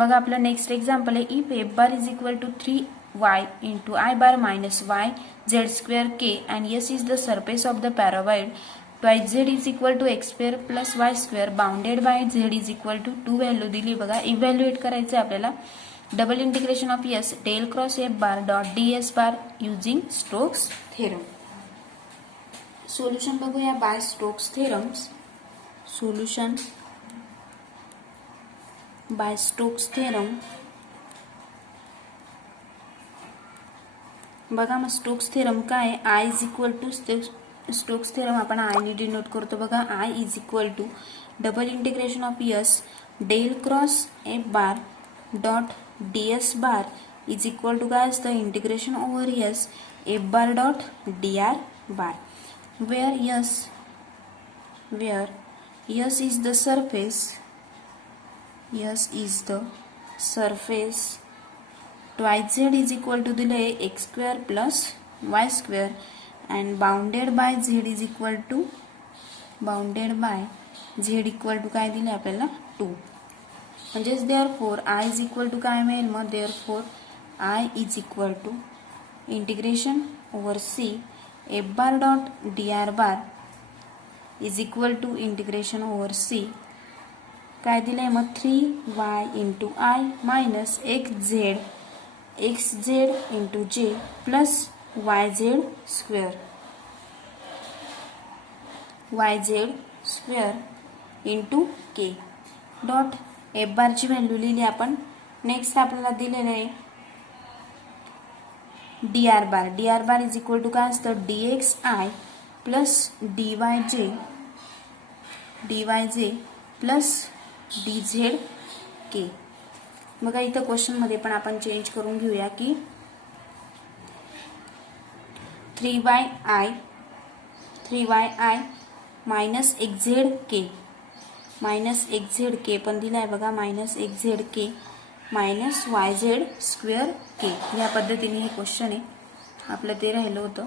बघा आपलं next example आहे if A bar is equal to 3y into i bar minus y z square k and S is the surface of the paraboloid twice z is equal to x square plus Y square bounded by z is equal to 2 value दिली. बघा evaluate करायचं आहे आपल्याला. Double integration of S del cross F bar dot D S bar using Stokes theorem. Solution बघूया bye Stokes theorems. Solution by Stokes theorem. बघा मग Stokes theorem काय I is equal to Stokes theorem आपण I ने denote करतो. बघा I is equal to double integration of S del cross F bar dot D S bar is equal to काय असतं integration over S F bar dot D R bar where S is the surface, S is the surface, twice Z is equal to दिले x square plus y square and bounded by Z is equal to काय दिले आपल्याला 2. म्हणजेच therefore I is equal to काय मिळेल मग therefore I is equal to integration over C f bar dot dr bar is equal to integration over C काय दिलंय मग 3y into I minus xz into j plus yz square into k dot f bar ची value लिहिली आपण. Next आपल्याला दिलेलं आहे dr bar is equal to काय असतं dxi plus dyj plus dzk. बघा इथं क्वेश्चन मध्ये पण आपण चेंज करून घेऊया की 3yi minus xzk पण दिलाय बघा minus xzk minus yz square k. या पद्धतीने हे क्वेश्चन आहे आपलं ते राहिलं होतं.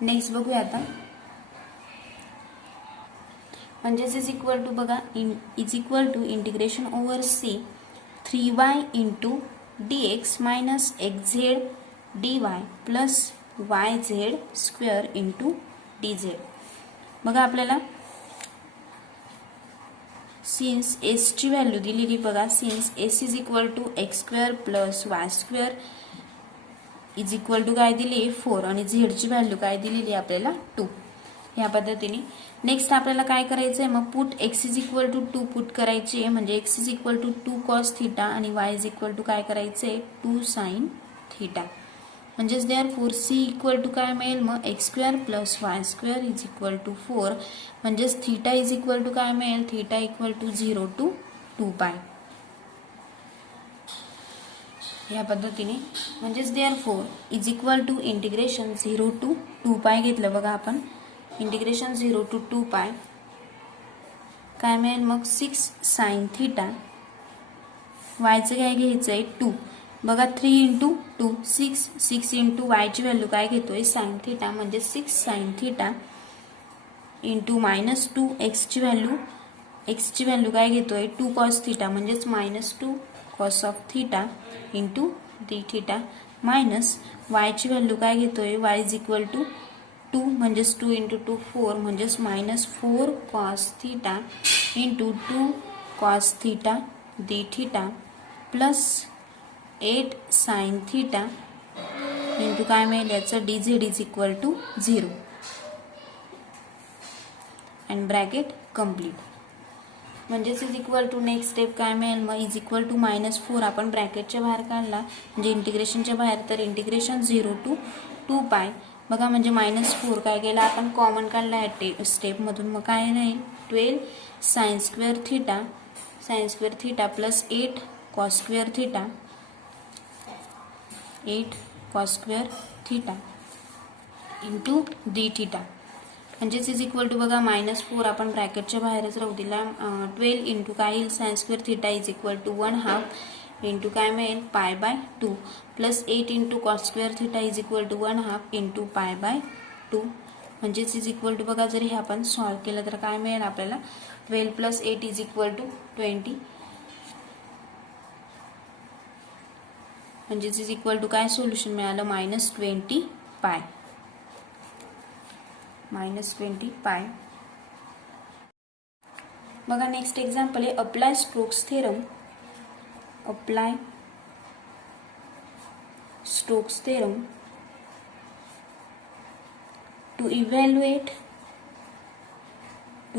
नेक्स्ट बघूया आता. म्हणजेच इज इक्वल टू बघा is equal to integration over C 3y into dx minus xz dy plus yz square into dz. बघा आपल्याला सिन्स एस ची व्हॅल्यू दिलेली बघा since S is equal to x square plus Y square is equal to काय दिली 4 आणि Z ची value काय दिलेली आपल्याला 2. या पद्धतीने नेक्स्ट आपल्याला काय करायचंय मग put X is equal to 2 put करायची म्हणजे X is equal to 2 cos theta आणि वाय इज इक्वल टू काय करायचंय 2 साइन थिटा. म्हणजेच देअरफॉर सी इक्वल टू काय मिळेल मग X square plus Y square is equal to 4 म्हणजेच थिटा इज इक्वल टू काय मिळेल थिटा इक्वल टू 0 टू 2 पाय. या पद्धतीने म्हणजेच therefore is equal to integration 0 to 2 pi घेतलं बघा आपण. इंटिग्रेशन 0 टू 2 पाय काय मिळेल मग 6 साइन थिटा. वायचं काय घ्यायचंय 2 बघा 3 इंटू 2 6 इंटू वायची व्हॅल्यू काय घेतोय साइन थिटा म्हणजे 6 साइन थिटा इंटू मायनस 2 एक्सची व्हॅल्यू काय घेतोय 2 कॉस थिटा म्हणजेच minus 2 cos of theta into d theta minus वायची व्हॅल्यू काय घेतोय वाय इज इक्वल टू 2 म्हणजेच 2 इंटू 2 4 म्हणजेच minus 4 cos theta into 2 cos theta d theta plus 8 sine theta into काय मिळेल याचं d z is equal to 0 and bracket complete. म्हणजेच is equal to next step काय मिळेल मग इज इक्वल टू -4 आपण ब्रॅकेटच्या बाहेर काढला म्हणजे इंटिग्रेशनच्या बाहेर तर इंटिग्रेशन 0 टू 2 पाय बघा म्हणजे -4 काय केलं आपण कॉमन काढला या स्टेपमधून मग काय राहील 12 sign square theta plus 8 cos square theta into d theta म्हणजेच इज इक्वल टू बघा -4 आपण ब्रॅकेटच्या बाहेरच राहू दिला 12 इंटू काय येईल sine square theta is equal to 1/2 into काय मिळेल pi by 2 plus 8 into cos square theta is equal to 1/2 into pi by 2 म्हणजेच इज इक्वल टू बघा जर हे आपण सॉल्व केलं तर काय मिळेल आपल्याला 12 प्लस 8 इज इक्वल टू 20 म्हणजेच इज इक्वल टू काय सोल्युशन मिळालं -20 पाय. -20 पाय. बघा नेक्स्ट एक्झाम्पल आहे apply Stokes theorem. Apply Stokes theorem to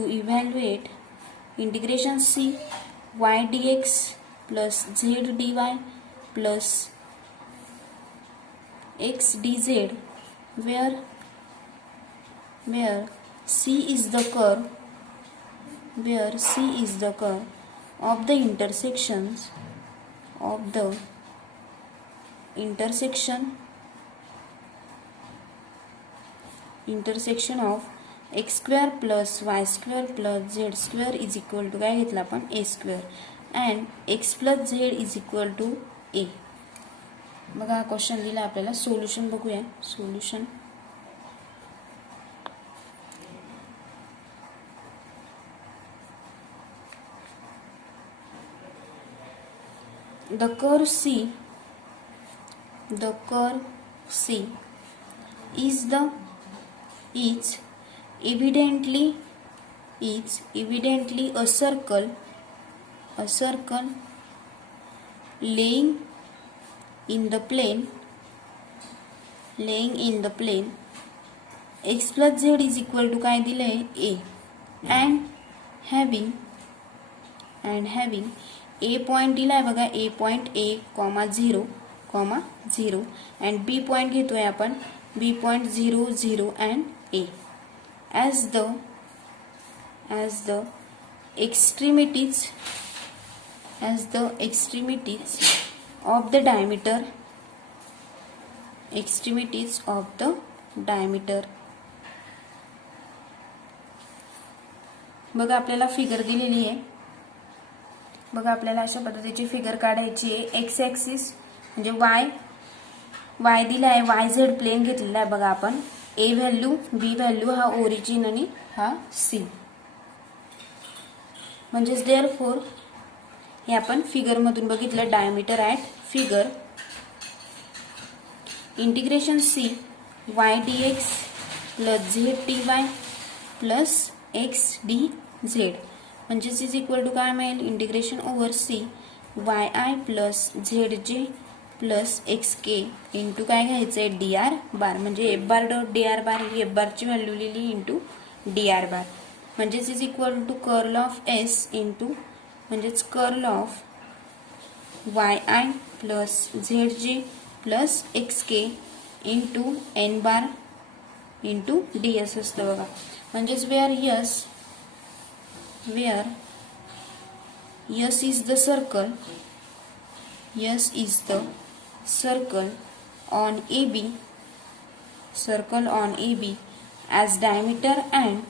evaluate integration c y dx plus z dy plus x dz where c is the curve of the intersection of x square plus y square plus z square is equal to काय घेतलं आपण a square and x plus z is equal to a. बघा हा question दिला आपल्याला. Solution बघूया. Solution the curve C is evidently a circle laying in the plane x plus z is equal to काय दिलंय a and having a point दिलाय बघा. a point a, 0, 0 and b point घेतोय आपण. b point 0, 0 and a as the extremities of the diameter. बघा आपल्याला figure दिलेली आहे. बघा आपल्याला अशा पद्धतीची फिगर काढायची आहे. एक्स ॲक्सिस म्हणजे y दिला आहे. वाय झेड प्लेन घेतलेला आहे बघा आपण. a व्हॅल्यू, b व्हॅल्यू, हा ओरिजिन आणि हा c. म्हणजेच देअरफॉर हे आपण फिगर मधून बघितलं. Diameter at figure integration c y dx plus z dy plus x dz म्हणजेच इज इक्वल टू काय मिळेल integration over c yi plus zj plus x k into काय घ्यायचंय dr बार. म्हणजे F bar dot dr bar ही F बारची व्हॅल्यू लिहिली इंटू dr बार. म्हणजेच is equal to curl of s into म्हणजेच curl of yi plus zj plus x k into N bar into ds असतं बघा. म्हणजेच wear S is the circle on AB as diameter and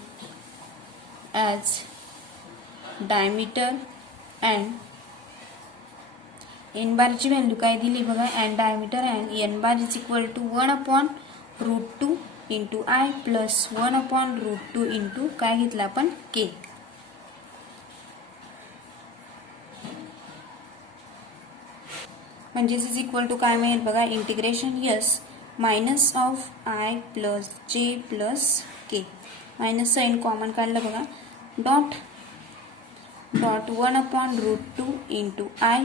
n बार ची value काय दिली बघा. and diameter and n bar is equal to 1/√2 into I plus 1/√2 into काय घेतलं आपण k. म्हणजेच इज इक्वल टू काय मिळेल बघा integration s minus of i plus j plus k. Minus sine common काढलं बघा. Dot 1/√2 into I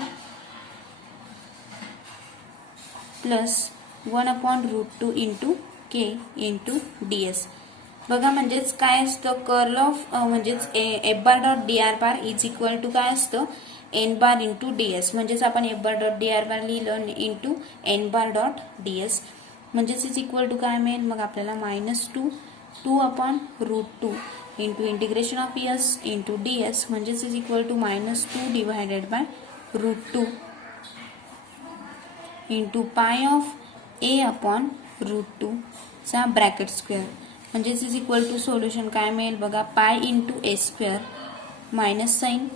plus 1/√2 into k into ds. बघा म्हणजेच काय असतं कर्ल ऑफ म्हणजेच F bar dot dr bar is equal to काय असतं एन बार इंटू ds. म्हणजेच आपण F bar dot dr bar लिहिलं into N bar dot ds. म्हणजेच इज इक्वल टू काय मिळेल मग आपल्याला -2/√2 into integration of s into ds. म्हणजेच is equal to -2 divided by √2 into pi of a/√2 चा ब्रॅकेट स्क्वेअर. म्हणजेच इज इक्वल टू सोल्युशन काय मिळेल बघा pi into A square minus sine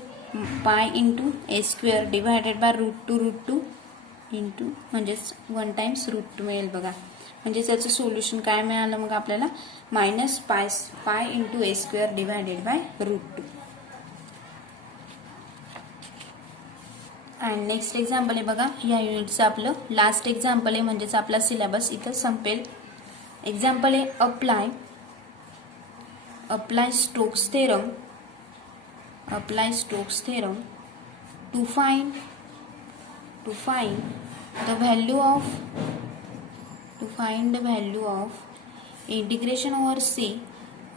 pi into A square divided by √2 into म्हणजेच 1 times √2 मिळेल बघा. म्हणजे त्याचं सोल्युशन काय मिळालं मग आपल्याला -पाय into A square divided by √2. And next example आहे बघा, या युनिटचं आपलं लास्ट एक्झाम्पल आहे, म्हणजेच आपला सिलेबस इथं संपेल. एक्झाम्पल आहे apply Stokes theorem to find the value of integration over c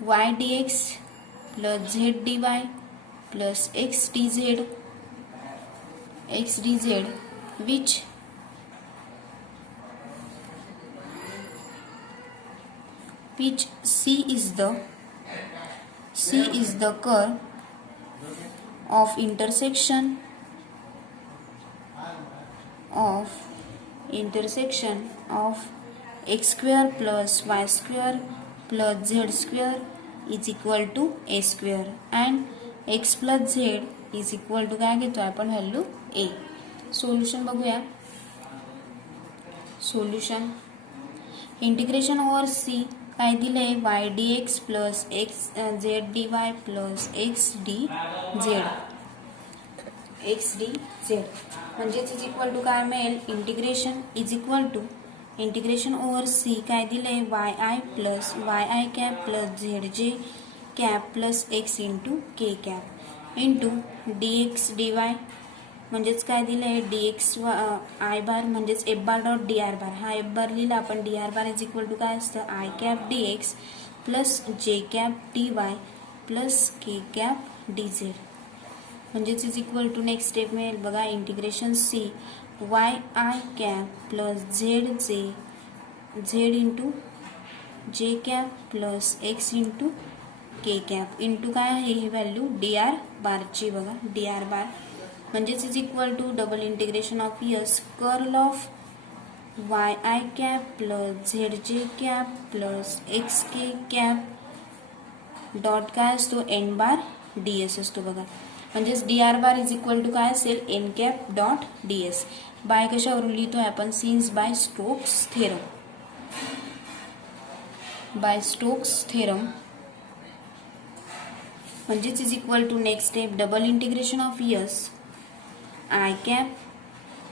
y dx plus z dy plus x dz which c is the curve of intersection of x square plus y square plus z square is equal to a square and x plus z is equal to काय घेतो आपण value a. Solution बघूया. Solution integration over c काय दिले y dx plus x z dy plus x dz म्हणजेच is equal to काय मिळेल, integration is equal to integration over C काय दिले Y I plus Y I cap plus Z जे cap plus x into के cap into D X D Y म्हणजेच काय दिले D X I bar म्हणजेच F bar dot D R bar. हा F bar लिहिला आपण, d R bar is equal to काय असतं i cap d x plus जे कॅप डी वाय प्लस के कॅप डी झेड म्हणजेच is equal to next step मिळेल बघा, integration c y I cap plus z into j cap plus x into K cap into काय आहे ही value D R बारची बघा, D R bar म्हणजेच is equal to double integration of S curl of y I cap plus Z जे cap plus x k cap dot काय असतो n bar d S असतो बघा. म्हणजेच d R bar is equal to काय असेल n cap dot D S. By कशावरून लिहितोय आपण, सिन्स बाय स्टोक्स थेरम म्हणजेच is equal to next step double integration of S i cap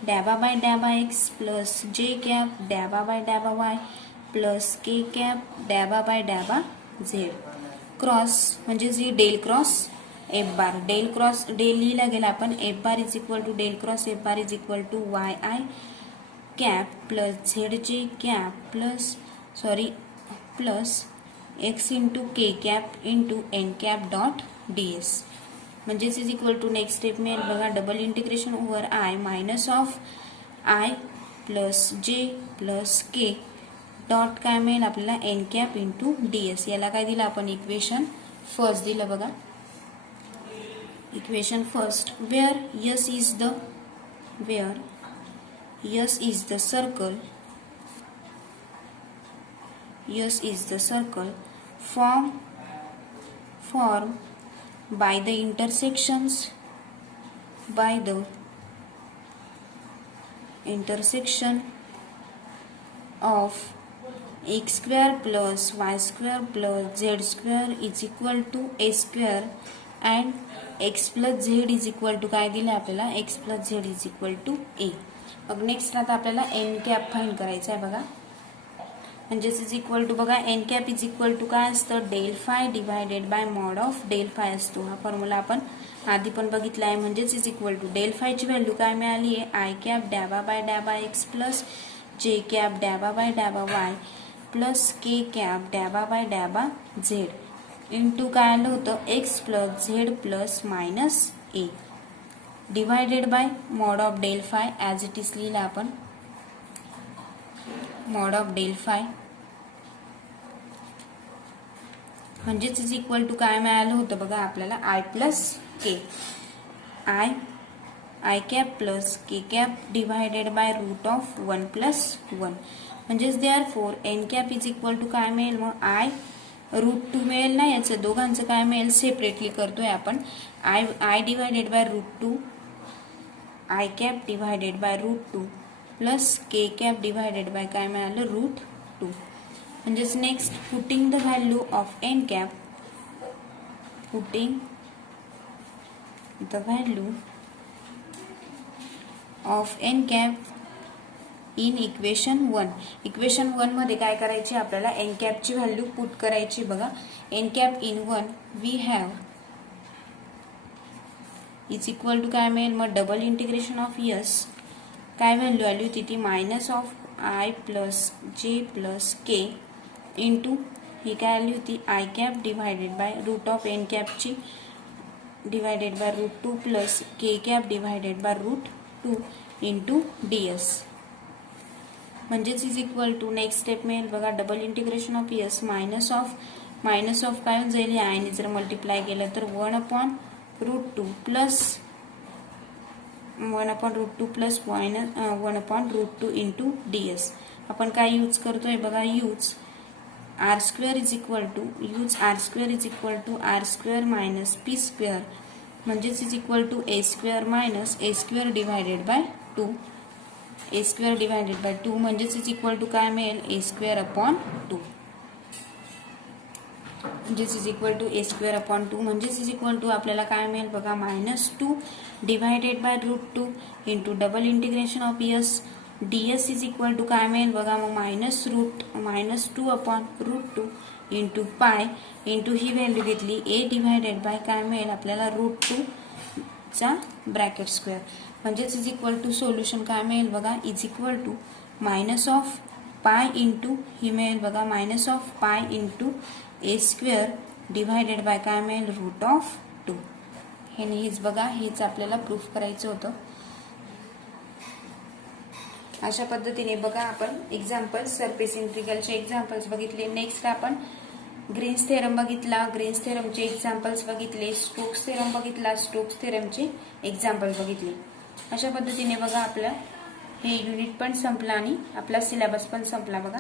डॅबा बाय डॅबा एक्स प्लस जे कॅप डॅबा by डॅबा वाय प्लस के कॅप डॅबा बाय डॅबा झेड क्रॉस म्हणजेच ही del cross F bar, del लिहिला गेला आपण, F bar is equal to del cross F bar is equal to y I cap plus Z जे कॅप प्लस एक्स इंटू के cap into n cap dot D S म्हणजेच is equal to next step मिळेल बघा, double integration over i minus of i plus जे plus K dot काय मिळेल आपल्याला N cap into D S. याला काय दिलं आपण इक्वेशन फर्स्ट दिलं बघा. Equation first, where S is the circle formed by the intersection of x square plus y square plus z square is equal to a square and x plus z is equal to काय दिलं आपल्याला x plus z is equal to a. मग next आता आपल्याला N cap find करायचं आहे बघा, म्हणजेच इज इक्वल टू बघा n cap is equal to काय असतं del phi divided by mod of del phi असतो. हा फॉर्म्युला आपण आधी पण बघितला आहे. म्हणजेच इज इक्वल टू डेल फायची व्हॅल्यू काय मिळाली आहे आय कॅप डॅबा बाय डॅबा एक्स प्लस जे कॅप डॅबा बाय डॅबा वाय प्लस के कॅप डॅबा बाय डॅबा झेड इंटू काय आलं होतं X plus Z plus minus A divided by mod of del phi as it is लिहिलं आपण, मॉड ऑफ डेल फाय म्हणजेच इज इक्वल टू काय मिळालं होतं बघा आपल्याला I plus K I cap plus K cap divided by root of 1 plus 1 म्हणजेच therefore N cap is equal to काय मिळेल मग आय रूट 2 मिळेल ना, याचं दोघांचं काय मिळेल सेपरेटली करतोय आपण, I divided by root 2 I cap divided by root 2 plus K cap divided by काय मिळालं रूट 2. म्हणजेच next putting the value of N cap, putting the value of N cap in equation 1. Equation 1 मध्ये काय करायचे आपल्याला N कॅपची value put करायची. बघा n cap in 1 we have is equal to काय मिळेल मग डबल इंटिग्रेशन ऑफ यस काय व्हॅल्यू आली होती ती मायनस ऑफ आय प्लस जे प्लस के इंटू ही काय आली होती i cap divided by root of n कॅपची divided by root 2 plus K cap divided by root 2 into D S म्हणजेच is equal to next step मिळेल बघा double integration of yes minus of काय होऊन जाईल आयने जर मल्टिप्लाय केलं तर 1 upon root 2 plus 1 upon root 2 plus 1 upon root 2 into D S. आपण काय यूज करतोय बघा use r square is equal to r square minus p square म्हणजेच is equal to a square minus a square divided by 2 a square divided by 2 म्हणजेच is equal to काय मिळेल ए square upon 2 म्हणजेच is equal to a square upon 2 म्हणजेच is equal to आपल्याला काय मिळेल बघा minus 2 divided by root 2 into double integration of S ds is equal to काय मिळेल बघा मग minus 2 upon root 2 into pi into ही व्हॅल्यू घेतली ए डिवायडेड बाय काय मिळेल आपल्याला रूट 2 चा ब्रॅकेट स्क्वेअर म्हणजेच इज इक्वल टू सोल्युशन काय मिळेल बघा is equal to minus of pi into ही मिळेल बघा minus of pi into A square divided by काय मिळेल रूट ऑफ 2. हेच बघा हेच आपल्याला प्रूफ करायचं होतं. अशा पद्धतीने बघा आपण एक्झाम्पल्स सरफेस इंटिग्रलचे एक्झाम्पल्स बघितले. नेक्स्ट आपण ग्रीन्स थेरम बघितला, ग्रीन्स थेरमचे एक्झाम्पल्स बघितले, स्टोक्स थेरम बघितला, स्टोक्स थेरमचे एक्झाम्पल्स बघितले. अशा पद्धतीने बघा आपलं हे युनिट पण संपला आणि आपला सिलेबस पण संपला बघा.